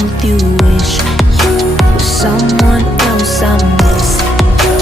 month you wish you were someone else. I miss you,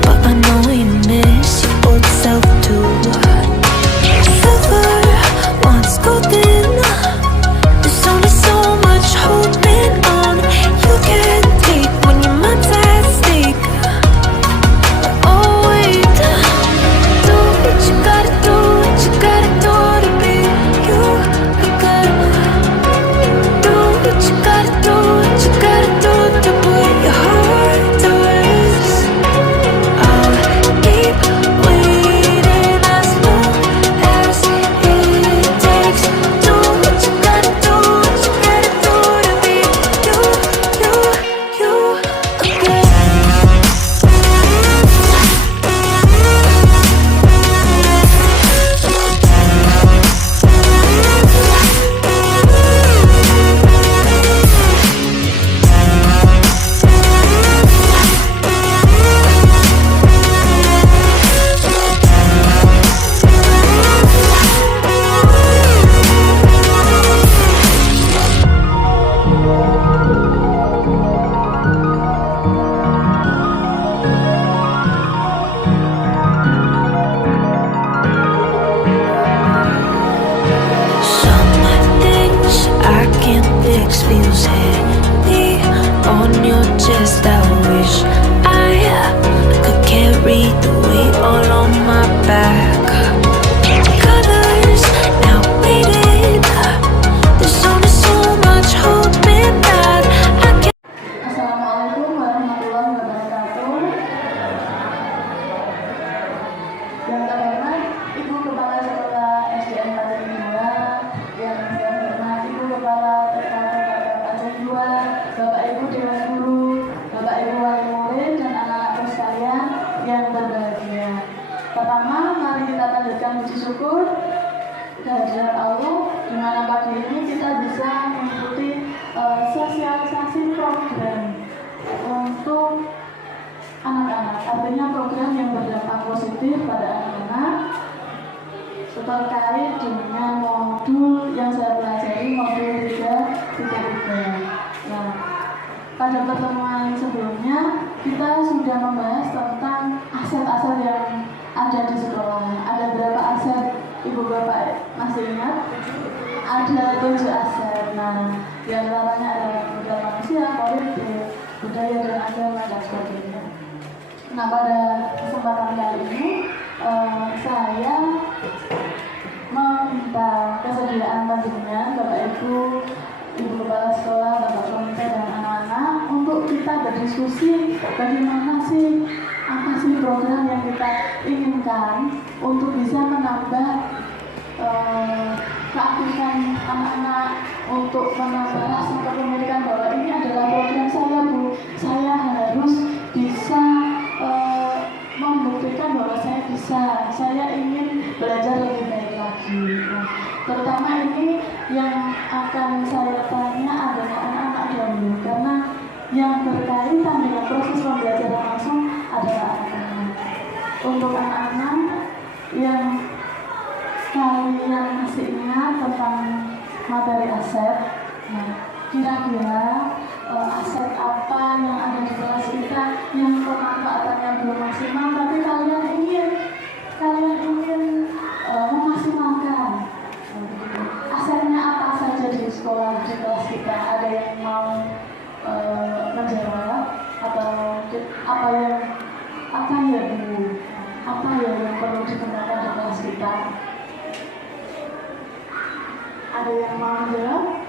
but I know you miss your old self too. Silver once golden, there's only so much holding on you can take when your mind's at stake. Oh wait, do what you gotta do, what you gotta do to be you again. Do what you gotta do, what you gotta do to put your heart to rest. I'll keep waiting as long as it takes. Do what you gotta do, what you gotta do to be you again. Some things I can't fix feels heavy on your chest. I wish I could carry the weight all on my back. Colors now faded, there's only so much holding that I can't. Assalamualaikum warahmatullahi wabarakatuh. Yang terhormat Ibu Kepala Sekolah SDN Pacet 2, yang saya hormat Ibu Kepala TK Pacet 2, Bapak Ibu Dewan Guru, Bapak Ibu Wali Murid dan anak-anakku sekalian yang berbahagia. Pertama, mari kita panjatkan puji syukur kehadirat Allah di mana pagi ini kita bisa mengikuti sosialisasi program untuk anak-anak, artinya program yang berdampak positif pada anak-anak terkait dengan modul yang saya pelajari, modul 3.3. Nah, pada pertemuan sebelumnya kita sudah membahas tentang aset-aset yang ada di sekolah. Ada berapa aset, Ibu Bapak masih ingat? Ada 7 aset. Nah, di antaranya ada budaya manusia, politik, budaya dan agama dan sebagainya. Nah, pada kesempatan kali ini saya meminta kesediaan panjenengan Bapak Ibu, Ibu Kepala Sekolah, Bapak Komite dan anak-anak untuk kita berdiskusi bagaimana sih, apa sih program yang kita inginkan untuk bisa menambah keaktifan anak-anak, untuk menambah rasa kepemilikan bahwa ini adalah program saya, Bu. Saya harus bisa membuktikan bahwa saya bisa, saya ingin belajar lebih baik lagi. Nah, terutama ini yang akan saya tanya adalah anak-anak dahulu, karena yang berkaitan dengan proses pembelajaran langsung adalah anak-anak. Untuk anak-anak yang kalian masih ingat tentang materi aset, nah, kira-kira aset apa yang ada di kelas kita yang pemanfaatannya belum maksimal, tapi kalian ingin memaksimalkan. Asetnya apa saja di sekolah, di kelas kita? Ada yang mau menjawab atau apa yang perlu digunakan di kelas kita? Ada yang mau menjawab?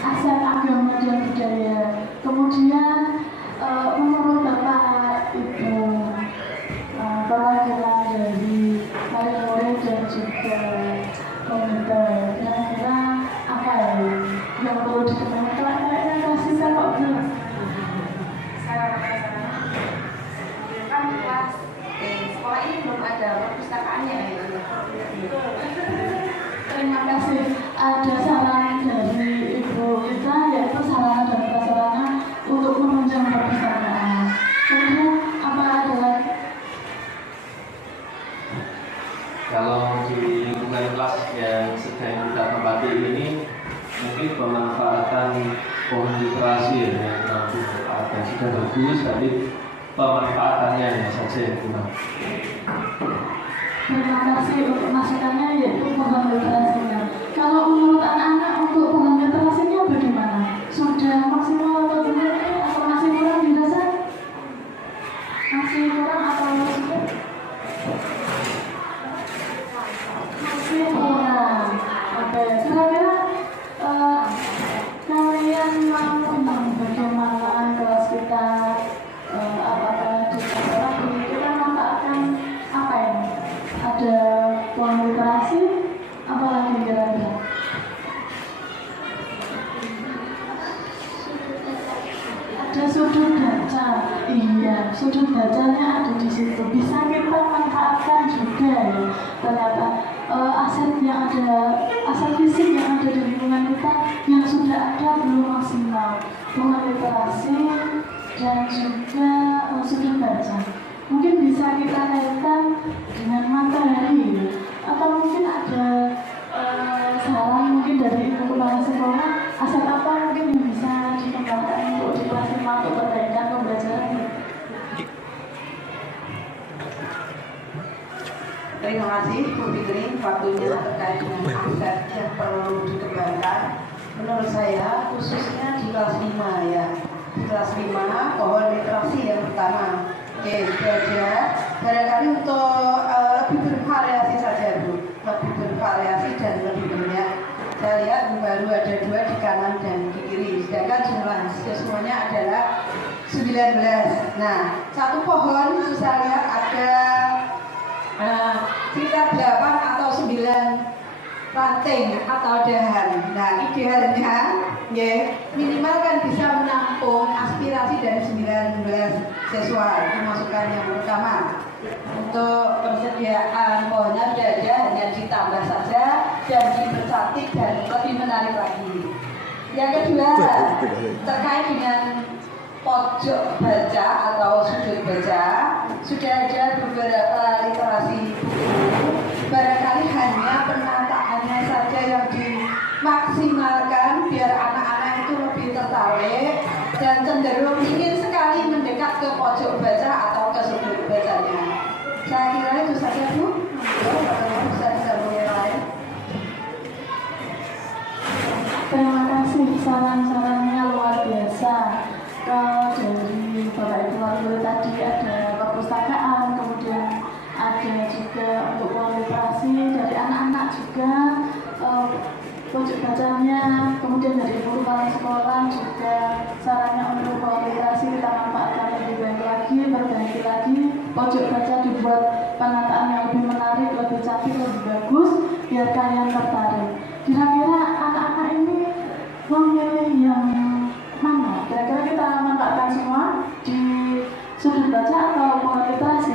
Aset agama dan budaya. Kemudian menurut Bapak Ibu perwakilan dari wali murid dan juga komite, kira-kira apa yang perlu dikenakan? Kasih saya kok belum? Saya kan kelas sekolah ini belum ada perpustakaannya. Terima kasih. Ada saran dari Ibu kita, yaitu sarana dan prasarana untuk menunjang perpustakaan. sudah bagus, tapi pemanfaatannya saja yang kurang. Terima kasih untuk masukannya, yaitu pohon literasinya. Kalau menurut anak-anak untuk pohon literasinya bagaimana? Sudah maksimal atau belum? Atau masih kurang dirasa? Masih kurang atau sudah? Masih kurang. Oke, kira-kira kalian mau bagaimana kelas kita apakah di sekolah kita manfaatkan apa ini? Ada pohon literasi, apalagi kira-kira? Ada sudut baca, iya, sudut bacanya ada di situ. Bisa kita manfaatkan juga ya. Ternyata aset yang ada, aset fisik yang ada di lingkungan kita yang sudah ada belum maksimal. Pohon literasi dan juga sudut baca. Mungkin bisa kita kaitkan dengan matahari, atau mungkin ada saran mungkin dari ibu kepala sekolah, aset apa mungkin yang bisa dikembangkan untuk dimaksimal untuk perbaikan pembelajaran. Terima kasih Bu Fitri, waktunya terkait dengan aset yang perlu dikembangkan. Menurut saya khususnya di kelas 5 ya. Di kelas 5 pohon literasi yang pertama. Oke, belajar barangkali untuk lebih bervariasi saja Bu, lebih bervariasi dan lebih banyak. Saya lihat baru ada 2 di kanan dan di kiri, sedangkan jumlah siswanya adalah 19. Nah, satu pohon itu saya lihat ada sekitar 8 atau 9 ranting atau dahan. Nah, idealnya ya, minimal kan bisa menampung aspirasi dari 19 siswa. Itu masukan yang pertama. Untuk persediaan pohonnya sudah ada, hanya ditambah saja dan dipercantik dan lebih menarik lagi. Yang kedua, terkait dengan pojok baca atau sudut baca, sudah ada beberapa literasi buku. Barangkali hanya penataannya saja yang dimaksimalkan biar anak-anak itu lebih tertarik dan cenderung ingin sekali mendekat ke pojok baca atau ke sudut bacanya. Saya kira itu saja Bu. Bisa disambung yang lain. Terima kasih, saran-sarannya luar biasa. Kalau dari Bapak Ibu Wakil tadi ada perpustakaan, kemudian ada juga untuk pohon literasi dari anak-anak juga, pojok bacanya, kemudian dari ibu kepala sekolah juga sarannya untuk pohon literasi kita manfaatkan lebih baik lagi, perbaiki lagi, pojok baca dibuat penataan yang lebih menarik, lebih cantik, lebih bagus, biar kalian tertarik. Kira-kira anak-anak ini memilih yang mana? Kira-kira kita manfaatkan semua di sudut baca atau pohon literasi?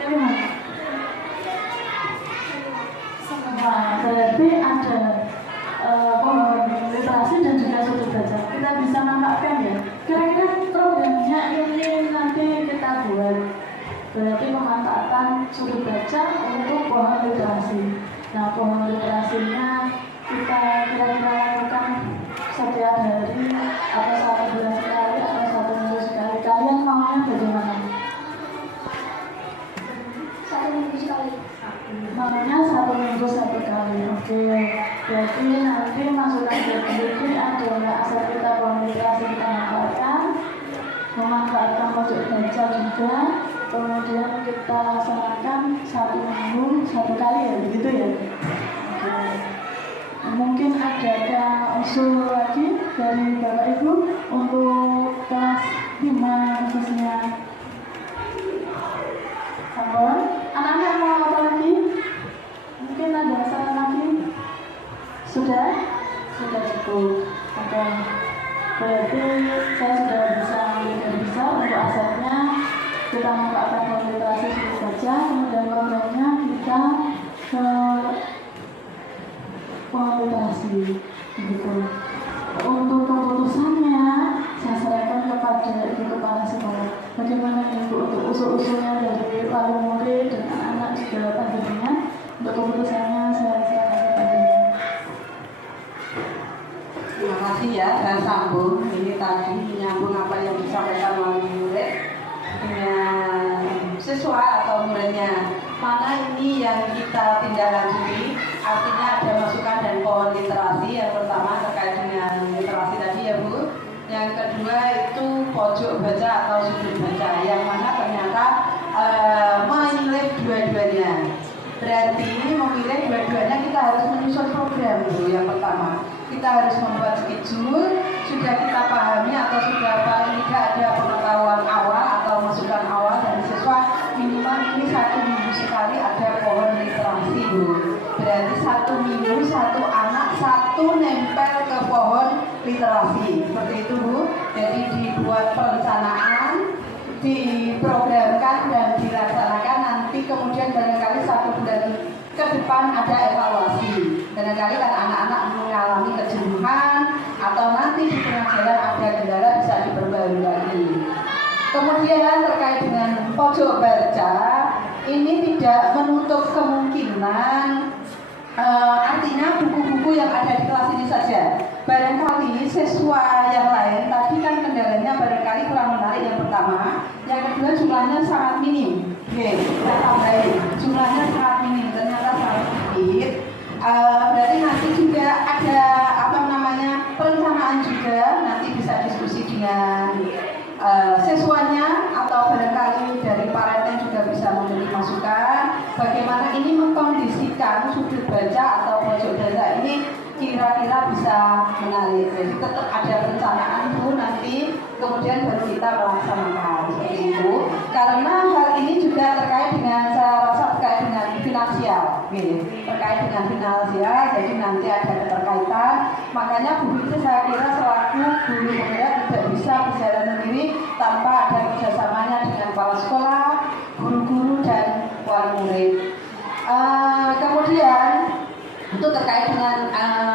Pilih mana? Semua. Berarti ada pohon literasi dan juga sudut baca. Kita bisa manfaatkan ya. Kira-kira programnya ini nanti kita buat. Berarti pemanfaatan sudut baca untuk pohon literasi. Nah, pohon literasinya kita kira-kira lakukan setiap hari atau 1 bulan sekali atau 1 minggu sekali. Kalian maunya bagaimana? 1 minggu sekali. Maunya 1 minggu 1 kali. Oke. Berarti nanti masukan dari adalah asal kita pohon literasi kita memanfaatkan pojok baca juga. Kemudian kita laksanakan 1 minggu 1 kali ya, begitu ya. Oke. Mungkin ada usul lagi dari Bapak Ibu untuk kelas 5 khususnya. Sampun. Anak-anak mau apa lagi? Mungkin ada saran lagi? Sudah? Sudah cukup. Oke. Berarti saya sudah bisa untuk asetnya kita manfaatkan pohon literasi sedikit saja, kemudian programnya kita ke pohon literasi begitu. Untuk keputusannya saya serahkan kepada ibu kepala sekolah. Bagaimana ibu untuk usul-usulnya dari wali murid dan anak-anak juga panjenengan. Untuk keputusannya saya serahkan kepada ibu. Terima kasih ya, saya sambung. Ini tadi menyambung dua-duanya. Mana ini yang kita tindak lanjuti, artinya ada masukan dan pohon literasi. Yang pertama terkait dengan literasi tadi ya Bu. Yang kedua itu pojok baca atau sudut baca, yang mana ternyata memilih dua-duanya. Berarti memilih dua-duanya kita harus menyusun program Bu. Yang pertama kita harus membuat schedule, sudah kita pahami atau sudah paling tidak ada pengetahuan awal atau masukan awal dari siswa, minimal ini 1 minggu sekali ada pohon literasi Bu. Berarti 1 minggu 1 anak 1 nempel ke pohon literasi, seperti itu Bu. Jadi dibuat perencanaan, diprogramkan dan dilaksanakan, nanti kemudian barangkali 1 bulan ke depan ada evaluasi. Barangkali kan anak-anak mengalami kejenuhan atau nanti di tengah jalan ada kendala bisa diperbarui lagi. Kemudian terkait dengan pojok baca, ini tidak menutup kemungkinan artinya buku-buku yang ada di kelas ini saja. Barangkali siswa yang lain tadi kan kendalanya barangkali kurang menarik yang pertama, yang kedua jumlahnya sangat minim. Oke, kita tambahin jumlahnya sangat minim, ternyata sangat sedikit. Berarti nanti juga ada perencanaan juga, nanti bisa diskusi dengan siswanya atau barangkali dari parentnya juga bisa memberi masukan bagaimana ini mengkondisikan sudut baca atau pojok baca ini kira-kira bisa menarik. Jadi tetap ada perencanaan Bu, nanti kemudian baru kita melaksanakan seperti itu. Karena hal ini juga terkait dengan, saya rasa terkait dengan finansial, terkait dengan finansial, jadi nanti ada keterkaitan. Makanya Bu itu saya kira selaku guru pembelajaran tidak bisa berjalan sendiri tanpa ada kerjasamanya dengan kepala sekolah, guru-guru dan wali murid. Kemudian itu terkait dengan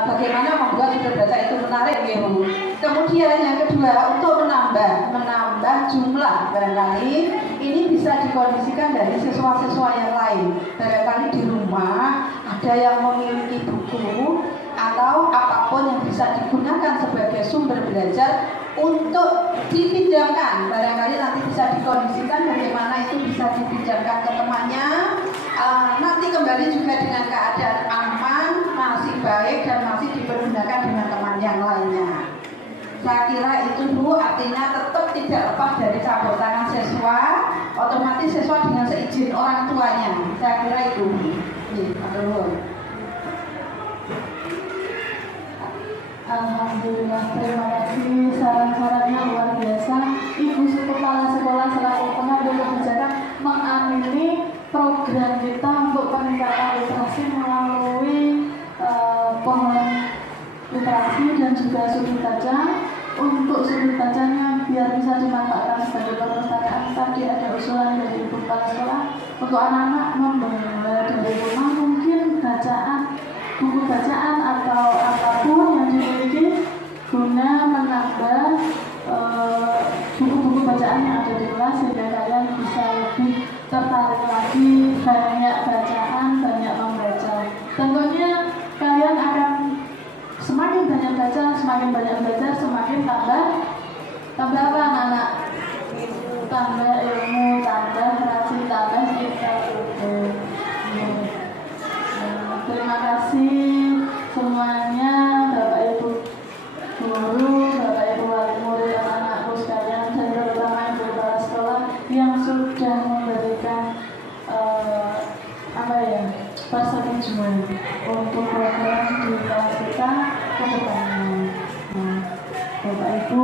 bagaimana membuat sudut baca itu menarik ya Bu. Kemudian yang kedua untuk menambah jumlah, barangkali ini bisa dikondisikan dari siswa-siswa yang lain. Barangkali di rumah ada yang memiliki buku atau apapun yang bisa digunakan sebagai sumber belajar untuk dipinjamkan. Barangkali nanti bisa dikondisikan bagaimana itu bisa dipinjamkan ke temannya. Nanti kembali juga dengan keadaan aman, masih baik dan masih dipergunakan dengan teman yang lainnya. Saya kira itu Bu, artinya tetap tidak lepas dari campur tangan siswa, otomatis siswa dengan seizin orang tuanya. Saya kira itu. Alhamdulillah, terima kasih saran-sarannya luar biasa. Ibu Kepala Sekolah selaku pengambil kebijakan mengamini program kita untuk peningkatan literasi melalui pohon literasi dan juga sudut baca. Untuk sudut bacanya biar bisa dimanfaatkan sebagai perpustakaan, tadi ada usulan dari Ibu Kepala Sekolah untuk anak-anak membawa dari rumah mungkin buku bacaan atau apapun yang dimiliki guna menambah buku-buku bacaan yang ada di kelas sehingga kalian bisa lebih tertarik lagi, banyak bacaan, banyak membaca. Tentunya kalian akan semakin banyak baca, semakin banyak belajar, semakin tambah apa anak-anak? Tambah ilmu, tambah rajin, tambah kita. Terima kasih semuanya, Bapak Ibu guru, Bapak Ibu wali murid, anak-anakku sekalian, dan terutama Ibu Kepala Sekolah yang sudah memberikan persetujuan untuk program di kelas kita ke depannya. Bapak Ibu